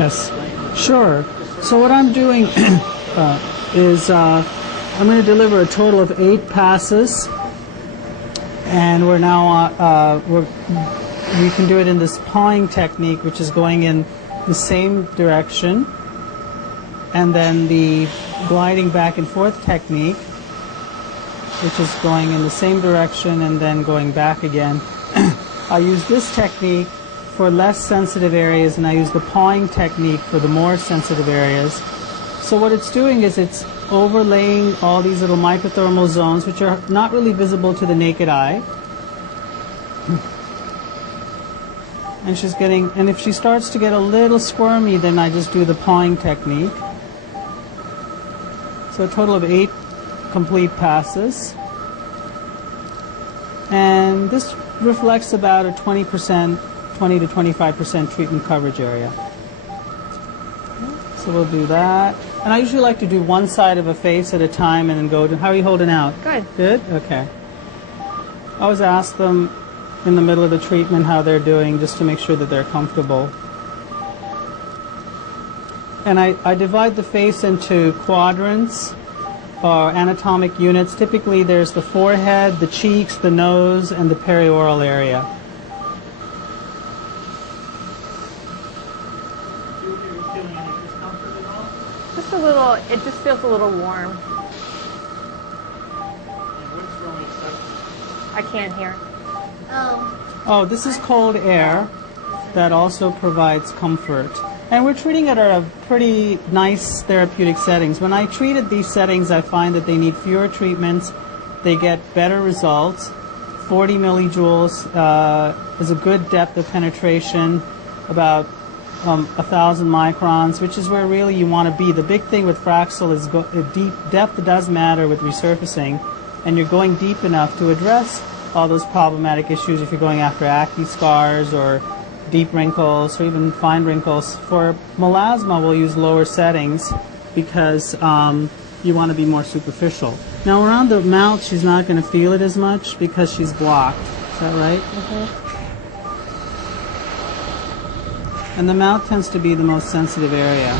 Yes, sure. So what I'm doing is I'm going to deliver a total of 8 passes, and we're now we can do it in this pawing technique, which is going in the same direction, and then the gliding back and forth technique, which is going in the same direction and then going back again. I use this technique for less sensitive areas, and I use the pawing technique for the more sensitive areas. So what it's doing is it's overlaying all these little microthermal zones, which are not really visible to the naked eye. And she's getting, and if she starts to get a little squirmy, then I just do the pawing technique. So a total of 8 complete passes. And this reflects about a 20 to 25% treatment coverage area. So we'll do that. And I usually like to do one side of a face at a time and then go to, how are you holding out? Good. Good? Okay. I always ask them in the middle of the treatment how they're doing, just to make sure that they're comfortable. And I divide the face into quadrants or anatomic units. Typically there's the forehead, the cheeks, the nose, and the perioral area. Just a little, it just feels a little warm. I can't hear. Oh, this is cold air that also provides comfort. And we're treating it at a pretty nice therapeutic settings. When I treated these settings, I find that they need fewer treatments. They get better results. 40 millijoules is a good depth of penetration, about 1,000 microns, which is where really you want to be. The big thing with Fraxel is deep depth does matter with resurfacing, and you're going deep enough to address all those problematic issues if you're going after acne scars or deep wrinkles or even fine wrinkles. For melasma, we'll use lower settings because you want to be more superficial. Now around the mouth, she's not going to feel it as much because she's blocked. Is that right? Mm-hmm. And the mouth tends to be the most sensitive area.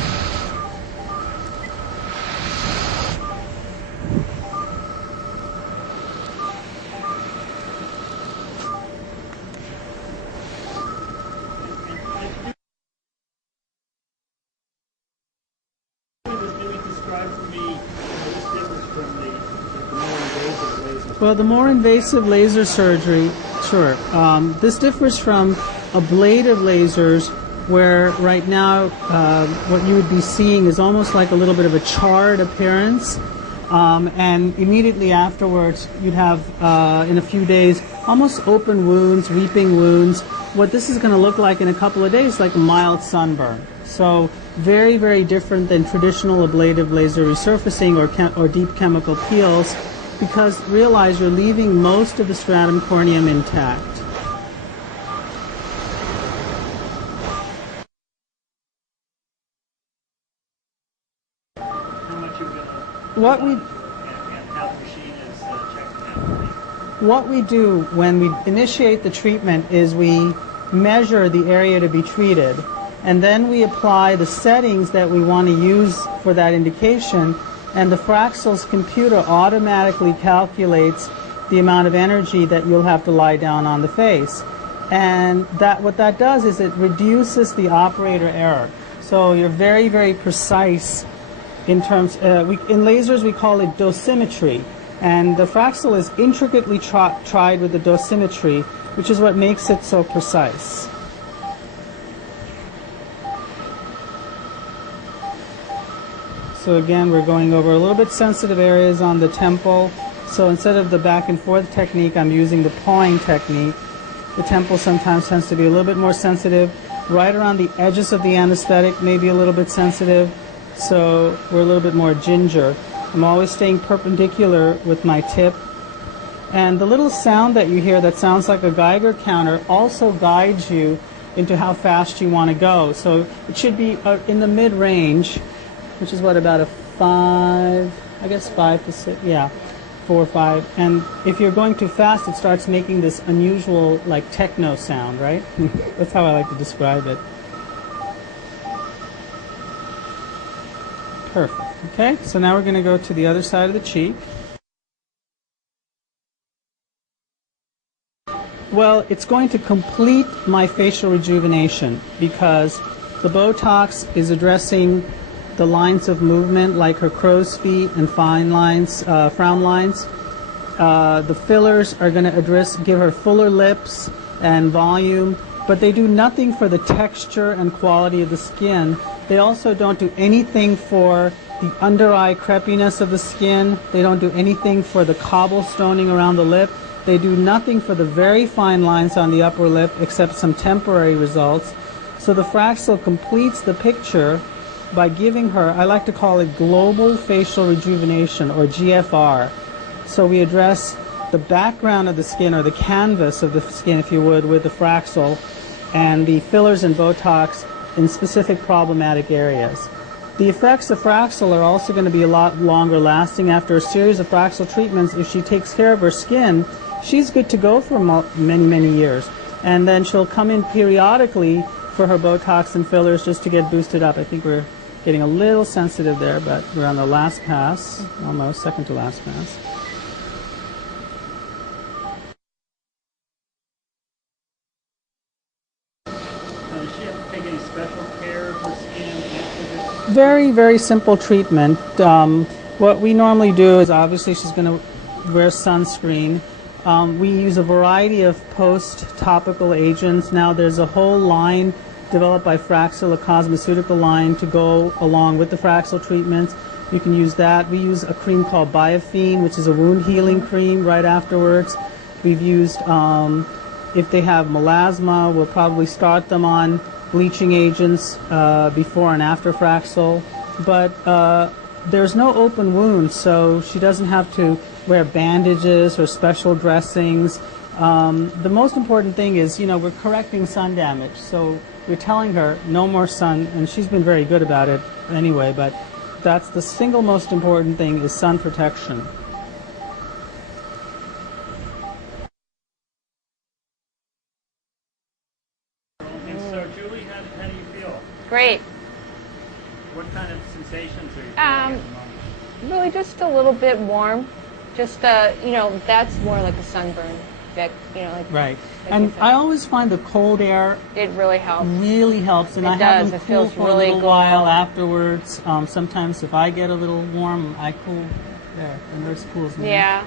Well, the more invasive laser surgery, sure. This differs from ablative lasers, where right now what you would be seeing is almost like a little bit of a charred appearance. And immediately afterwards, you'd have, in a few days, almost open wounds, weeping wounds. What this is going to look like in a couple of days, like a mild sunburn. So very, very different than traditional ablative laser resurfacing or deep chemical peels, because realize you're leaving most of the stratum corneum intact. What we do when we initiate the treatment is we measure the area to be treated, and then we apply the settings that we want to use for that indication, and the Fraxel's computer automatically calculates the amount of energy that you'll have to lie down on the face. And what that does is it reduces the operator error. So you're very, very precise in terms, in lasers we call it dosimetry. And the Fraxel is intricately tried with the dosimetry, which is what makes it so precise. So again, we're going over a little bit sensitive areas on the temple. So instead of the back and forth technique, I'm using the pawing technique. The temple sometimes tends to be a little bit more sensitive. Right around the edges of the anesthetic, maybe a little bit sensitive. So we're a little bit more ginger. I'm always staying perpendicular with my tip. And the little sound that you hear that sounds like a Geiger counter also guides you into how fast you want to go. So it should be in the mid-range, which is what, about a 5, I guess 5 to 6, yeah, 4 or 5. And if you're going too fast, it starts making this unusual, like, techno sound, right? That's how I like to describe it. Perfect. Okay, so now we're going to go to the other side of the cheek. Well, it's going to complete my facial rejuvenation because the Botox is addressing the lines of movement like her crow's feet and fine lines, frown lines. The fillers are going to give her fuller lips and volume, but they do nothing for the texture and quality of the skin. They also don't do anything for the under-eye crepiness of the skin. They don't do anything for the cobblestoning around the lip. They do nothing for the very fine lines on the upper lip except some temporary results. So the Fraxel completes the picture by giving her, I like to call it global facial rejuvenation, or GFR. So we address the background of the skin, or the canvas of the skin, if you would, with the Fraxel, and the fillers and Botox in specific problematic areas. The effects of Fraxel are also going to be a lot longer lasting. After a series of Fraxel treatments, if she takes care of her skin, she's good to go for many, many years. And then she'll come in periodically for her Botox and fillers just to get boosted up. I think we're getting a little sensitive there, but we're on the last pass, almost second to last pass. Does she have to take any special care for skin after this? Very, very simple treatment. What we normally do is obviously she's going to wear sunscreen. We use a variety of post-topical agents. Now there's a whole line developed by Fraxel, a cosmeceutical line, to go along with the Fraxel treatments. You can use that. We use a cream called Biofine, which is a wound healing cream right afterwards. We've used, if they have melasma, we'll probably start them on bleaching agents before and after Fraxel. But there's no open wounds, so she doesn't have to wear bandages or special dressings. The most important thing is, we're correcting sun damage. So we're telling her no more sun, and she's been very good about it anyway, but that's the single most important thing, is sun protection. And so, Julie, how do you feel? Great. What kind of sensations are you feeling at the moment? Really just a little bit warm. Just, that's more like a sunburn. Like, Right. like And you said. I always find the cold air It really helps. really helps, and It I have does. them It cool feels for really a little while good. afterwards. Sometimes if I get a little warm, I cool there. The nurse cools me. Yeah.